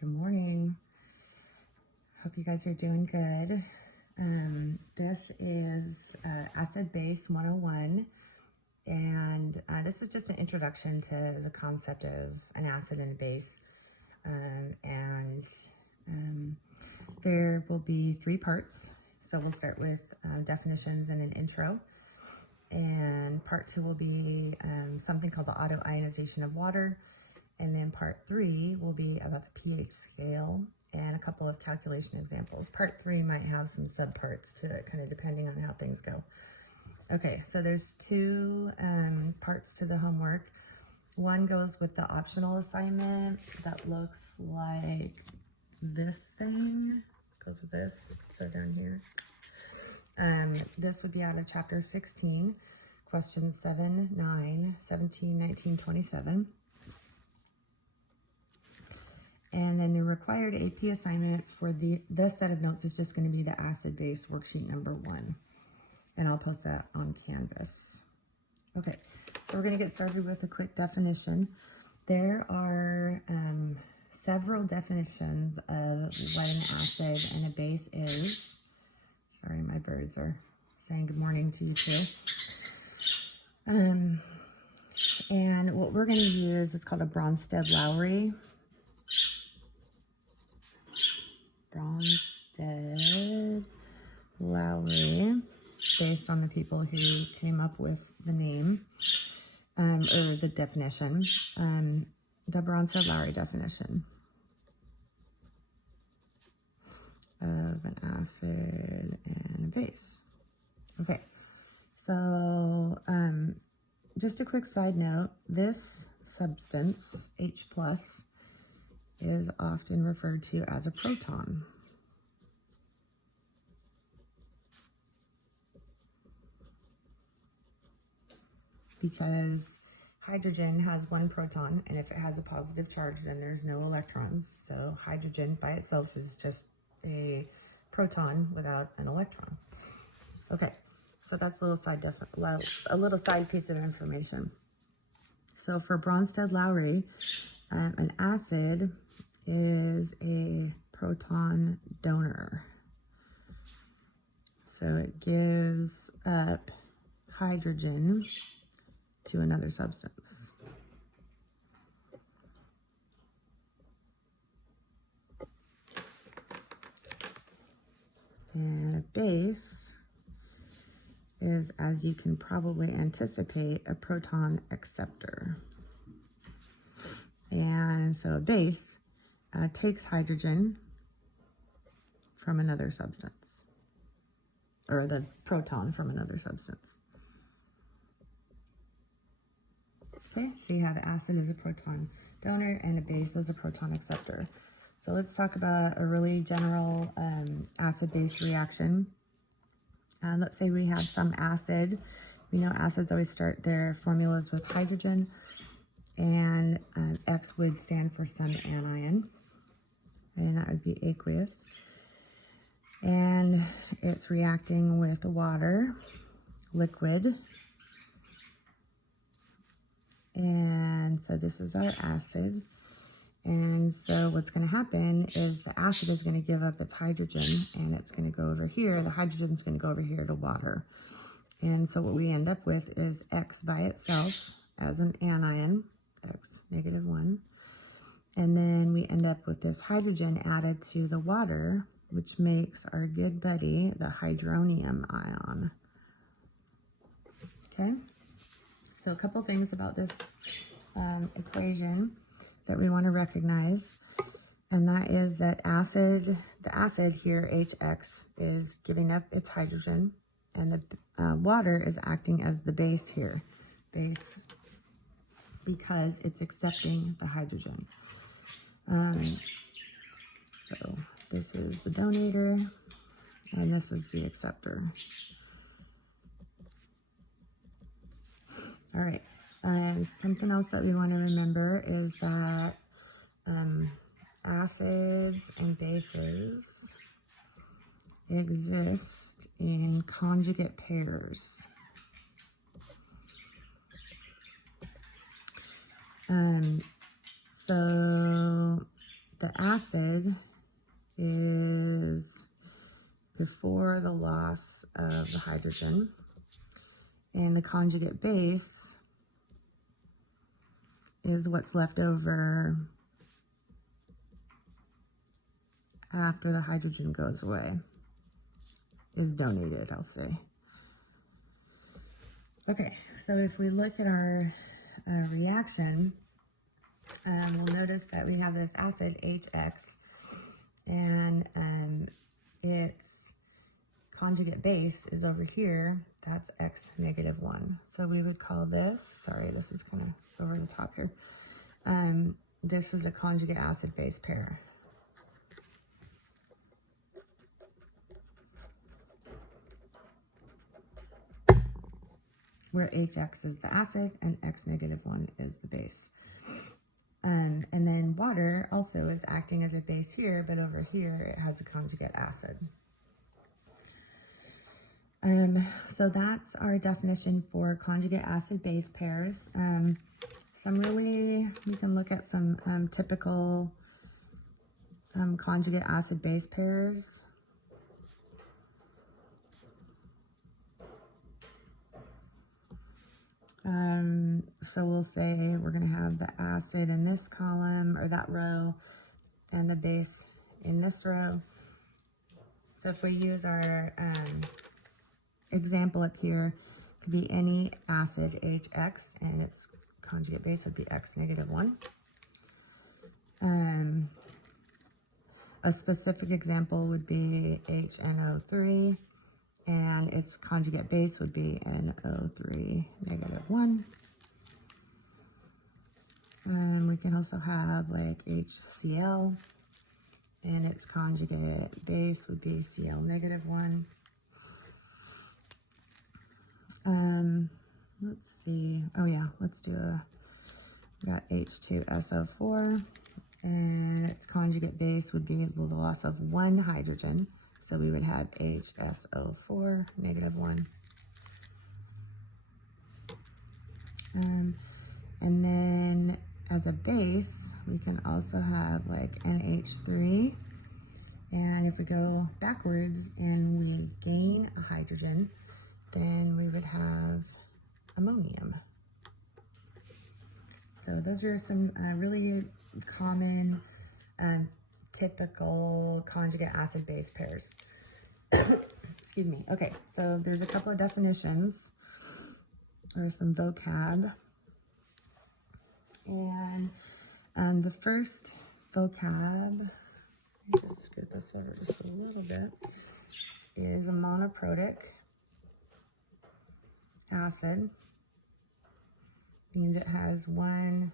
Good morning. Hope you guys are doing good. This is Acid Base 101, and this is just an introduction to the concept of an acid and a base. There will be 3 parts. So we'll start with definitions and an intro. And part 2 will be something called the autoionization of water. And then part 3 will be about the pH scale and a couple of calculation examples. Part 3 might have some subparts to it, kind of depending on how things go. Okay, so there's 2 parts to the homework. One goes with the optional assignment that looks like this thing. Goes with this, so down here. This would be out of chapter 16, questions 7, 9, 17, 19, 27. And then the required AP assignment for this set of notes is just going to be the acid-base worksheet number 1. And I'll post that on Canvas. Okay, so we're going to get started with a quick definition. There are several definitions of what an acid and a base is. Sorry, my birds are saying good morning to you too. And what we're going to use is called a Bronsted-Lowry. Bronsted-Lowry, based on the people who came up with the name, or the definition, the Bronsted-Lowry definition of an acid and a base. Okay, so just a quick side note, this substance, H+, is often referred to as a proton. Because hydrogen has 1 proton, and if it has a positive charge, then there's no electrons. So hydrogen by itself is just a proton without an electron. Okay, so that's a little side piece of information. So for Bronsted-Lowry, an acid is a proton donor. So it gives up hydrogen to another substance. And a base is, as you can probably anticipate, a proton acceptor. And so a base takes hydrogen from another substance, or the proton from another substance. Okay, so you have acid as a proton donor and a base as a proton acceptor. So let's talk about a really general acid-base reaction. Let's say we have some acid. We know acids always start their formulas with hydrogen. And X would stand for some anion, and that would be aqueous. And it's reacting with water, liquid. And so this is our acid. And so what's going to happen is the acid is going to give up its hydrogen, and it's going to go over here. The hydrogen is going to go over here to water. And so what we end up with is X by itself as an anion. X, -1. And then we end up with this hydrogen added to the water, which makes our good buddy the hydronium ion. Okay, so a couple things about this equation that we want to recognize, and that is that the acid here, HX, is giving up its hydrogen, and the water is acting as the base here. Base, because it's accepting the hydrogen. So this is the donator, and this is the acceptor. All right, something else that we want to remember is that acids and bases exist in conjugate pairs. So the the acid is before the loss of the hydrogen, and the conjugate base is what's left over after the hydrogen goes away, is donated, I'll say. Okay, so if we look at our reaction, we'll notice that we have this acid HX, and its conjugate base is over here. That's X negative 1. So we would call this, sorry, this is kind of over the top here. This is a conjugate acid base pair. Where HX is the acid and X negative 1 is the base. And then water also is acting as a base here, but over here it has a conjugate acid. So that's our definition for conjugate acid-base pairs. We can look at some typical conjugate acid-base pairs. So we'll say we're going to have the acid in this column or that row and the base in this row. So if we use our example up here, it could be any acid HX and its conjugate base would be X negative 1. A specific example would be HNO3 and its conjugate base would be NO3 negative 1. We can also have like HCl and its conjugate base would be Cl negative 1. Let's see. Oh yeah, let's do we got H2SO4 and its conjugate base would be the loss of 1 hydrogen. So we would have HSO4 negative 1. And then as a base, we can also have like NH3. And if we go backwards and we gain a hydrogen, then we would have ammonium. So those are some really common typical conjugate acid-base pairs. Excuse me. Okay, so there's a couple of definitions. There's some vocab. And the first vocab, let me just scoot this over just a little bit, is a monoprotic acid. Means it has 1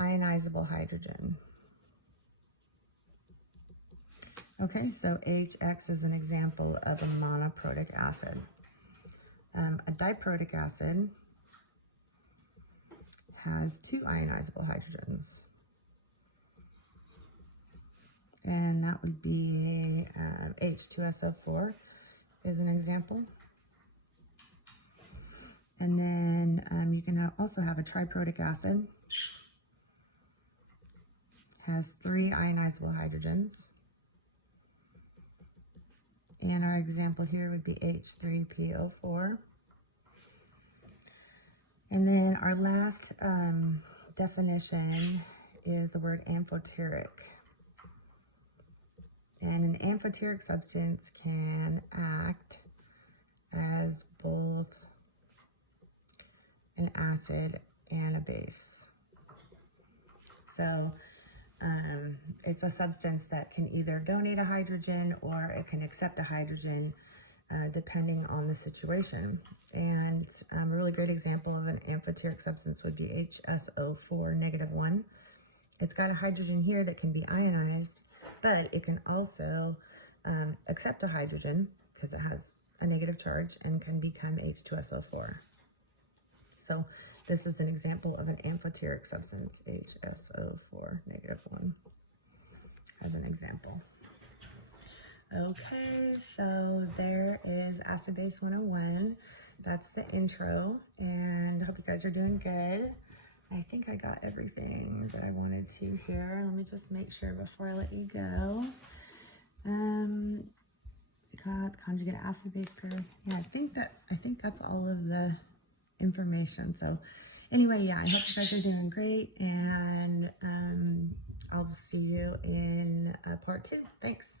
ionizable hydrogen. Okay, so HX is an example of a monoprotic acid. A diprotic acid has 2 ionizable hydrogens. And that would be H2SO4 is an example. And then you can also have a triprotic acid. Has 3 ionizable hydrogens. And our example here would be H3PO4. And then our last definition is the word amphoteric. And an amphoteric substance can act as both an acid and a base. So it's a substance that can either donate a hydrogen or it can accept a hydrogen depending on the situation. And a really great example of an amphoteric substance would be HSO4 negative 1. It's got a hydrogen here that can be ionized, but it can also accept a hydrogen because it has a negative charge and can become H2SO4. So this is an example of an amphoteric substance, HSO4 negative 1, as an example. Okay, so there is Acid Base 101. That's the intro, and I hope you guys are doing good. I think I got everything that I wanted to here. Let me just make sure before I let you go. Got conjugate acid-base pair. Yeah, I think that's all of the information. So anyway, yeah, I hope you guys are doing great, and I'll see you in part 2. Thanks.